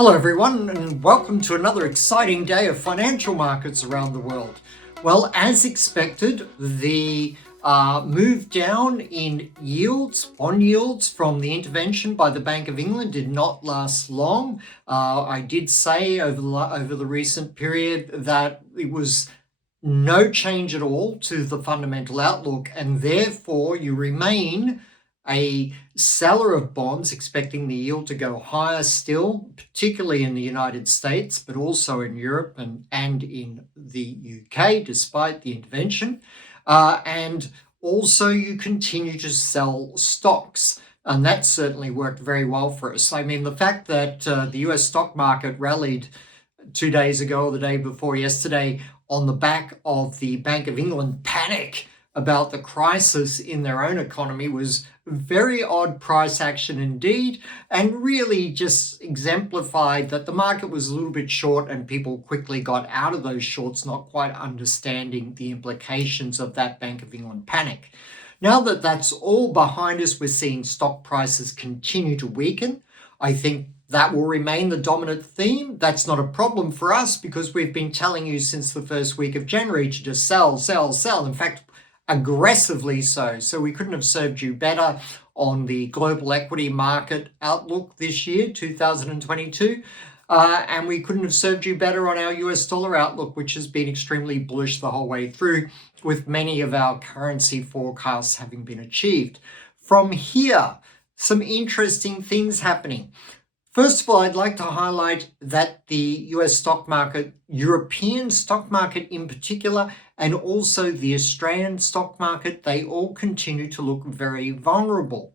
Hello everyone, and welcome to another exciting day of financial markets around the world. Well, as expected, the move down in yields, bond yields from the intervention by the Bank of England did not last long. I did say over the recent period that it was no change at all to the fundamental outlook, and therefore you remain a seller of bonds, expecting the yield to go higher still, particularly in the United States, but also in Europe and in the UK, despite the intervention. And also you continue to sell stocks. And that certainly worked very well for us. I mean, the fact that the US stock market rallied 2 days ago, or the day before yesterday, on the back of the Bank of England panic about the crisis in their own economy was very odd price action indeed, and really just exemplified that the market was a little bit short and people quickly got out of those shorts, not quite understanding the implications of that Bank of England panic. Now that that's all behind us, we're seeing stock prices continue to weaken. I think that will remain the dominant theme. That's not a problem for us because we've been telling you since the first week of January to just sell, sell, sell. In fact, aggressively so. So we couldn't have served you better on the global equity market outlook this year, 2022. And we couldn't have served you better on our US dollar outlook, which has been extremely bullish the whole way through, with many of our currency forecasts having been achieved. From here, some interesting things happening. First of all, I'd like to highlight that the US stock market, European stock market in particular, and also the Australian stock market, they all continue to look very vulnerable.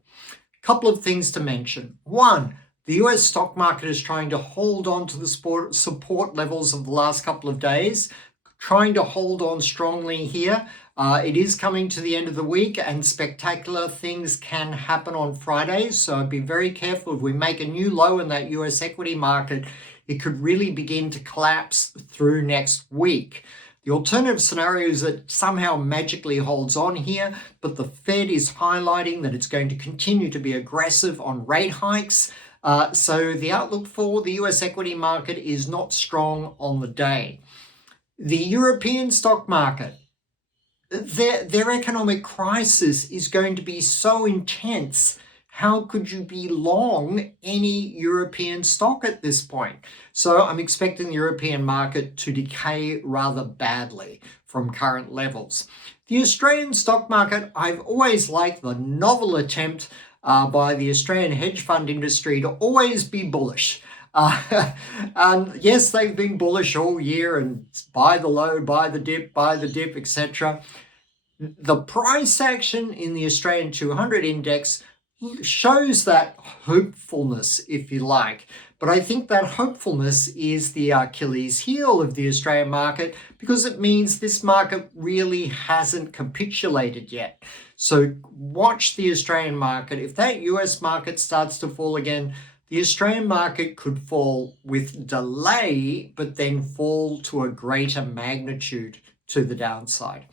A couple of things to mention. One, the US stock market is trying to hold on to the support levels of the last couple of days, trying to hold on strongly here. It is coming to the end of the week and spectacular things can happen on Fridays. So be very careful. If we make a new low in that US equity market, it could really begin to collapse through next week. The alternative scenario is that somehow magically holds on here, but the Fed is highlighting that it's going to continue to be aggressive on rate hikes. So the outlook for the US equity market is not strong on the day. The European stock market, their economic crisis is going to be so intense. How could you be long any European stock at this point? So I'm expecting the European market to decay rather badly from current levels. The Australian stock market, I've always liked the novel attempt by the Australian hedge fund industry to always be bullish. And yes, they've been bullish all year and buy the low, buy the dip, etc. The price action in the Australian 200 index shows that hopefulness, if you like. But I think that hopefulness is the Achilles heel of the Australian market because it means this market really hasn't capitulated yet. So watch the Australian market. If that US market starts to fall again, the Australian market could fall with delay, but then fall to a greater magnitude to the downside.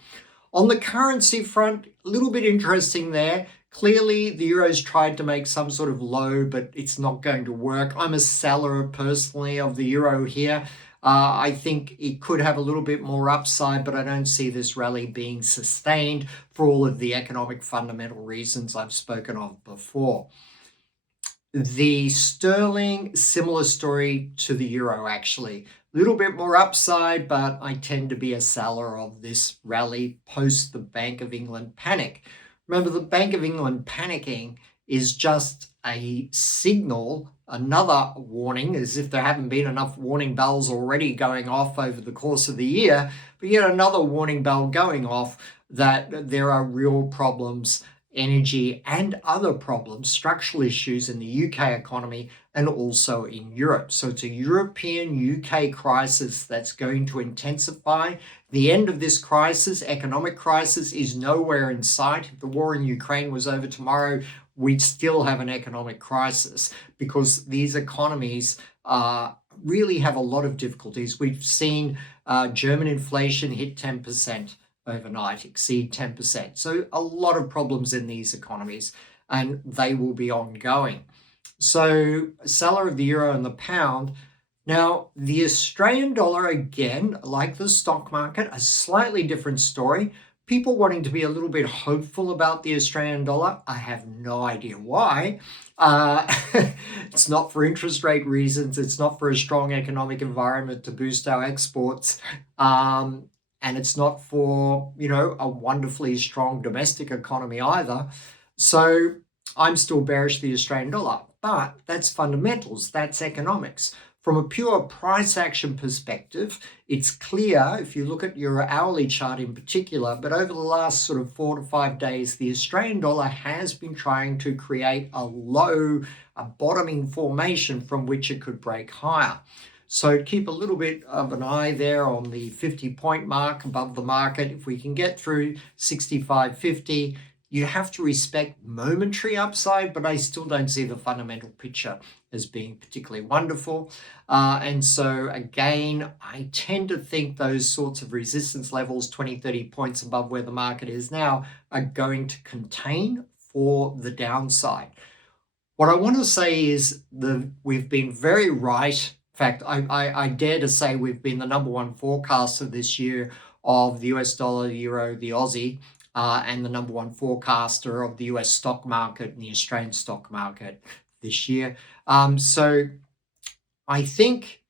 On the currency front, a little bit interesting there. Clearly, the euro's tried to make some sort of low, but it's not going to work. I'm a seller personally of the euro here. I think it could have a little bit more upside, but I don't see this rally being sustained for all of the economic fundamental reasons I've spoken of before. The sterling, similar story to the euro actually. A little bit more upside, but I tend to be a seller of this rally post the Bank of England panic. Remember, the Bank of England panicking is just a signal, another warning, as if there haven't been enough warning bells already going off over the course of the year, but yet another warning bell going off that there are real problems, energy and other problems, structural issues in the UK economy and also in Europe. So it's a European UK crisis that's going to intensify. The end of this crisis, economic crisis, is nowhere in sight. If the war in Ukraine was over tomorrow, we'd still have an economic crisis because these economies really have a lot of difficulties. We've seen German inflation hit 10%. Overnight, exceed 10%. So a lot of problems in these economies, and they will be ongoing. So seller of the euro and the pound. Now, the Australian dollar, again, like the stock market, a slightly different story. People wanting to be a little bit hopeful about the Australian dollar. I have no idea why. It's not for interest rate reasons. It's not for a strong economic environment to boost our exports. And it's not for, a wonderfully strong domestic economy either. So I'm still bearish the Australian dollar. But that's fundamentals. That's economics. From a pure price action perspective, it's clear, if you look at your hourly chart in particular, but over the last sort of 4 to 5 days, the Australian dollar has been trying to create a bottoming formation from which it could break higher. So keep a little bit of an eye there on the 50-point mark above the market. If we can get through 65.50, you have to respect momentary upside, but I still don't see the fundamental picture as being particularly wonderful. And so again, I tend to think those sorts of resistance levels, 20, 30 points above where the market is now, are going to contain for the downside. What I want to say is we've been very right. In fact, I dare to say we've been the number one forecaster this year of the US dollar, the euro, the Aussie, and the number one forecaster of the US stock market and the Australian stock market this year. So I think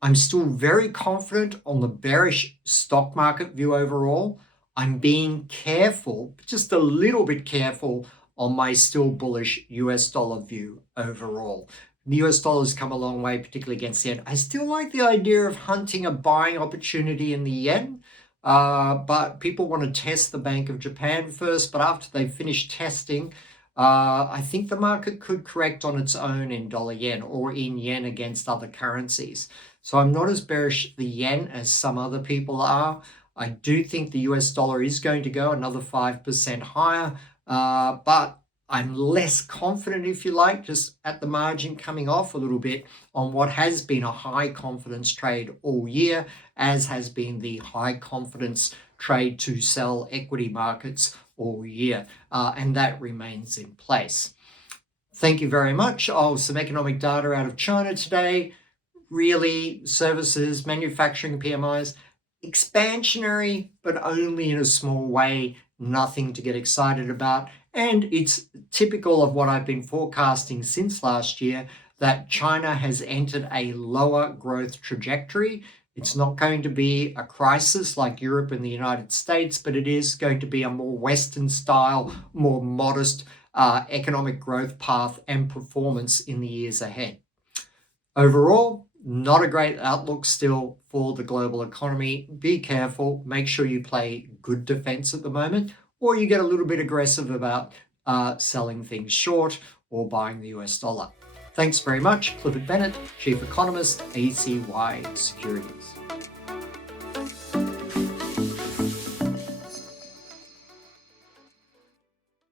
I'm still very confident on the bearish stock market view overall. I'm being careful, just a little bit careful, on my still bullish US dollar view overall. The US dollar has come a long way, particularly against the yen. I still like the idea of hunting a buying opportunity in the yen. But people want to test the Bank of Japan first. But after they finish testing, I think the market could correct on its own in dollar yen or in yen against other currencies. So I'm not as bearish the yen as some other people are. I do think the US dollar is going to go another 5% higher, but I'm less confident, if you like, just at the margin coming off a little bit on what has been a high confidence trade all year, as has been the high confidence trade to sell equity markets all year. And that remains in place. Thank you very much. Some economic data out of China today. Really, services, manufacturing PMIs, expansionary, but only in a small way. Nothing to get excited about. And it's typical of what I've been forecasting since last year, that China has entered a lower growth trajectory. It's not going to be a crisis like Europe and the United States, but it is going to be a more Western style, more modest economic growth path and performance in the years ahead. Overall, not a great outlook still for the global economy. Be careful. Make sure you play good defense at the moment, or you get a little bit aggressive about selling things short or buying the US dollar. Thanks very much. Clifford Bennett, Chief Economist, ACY Securities.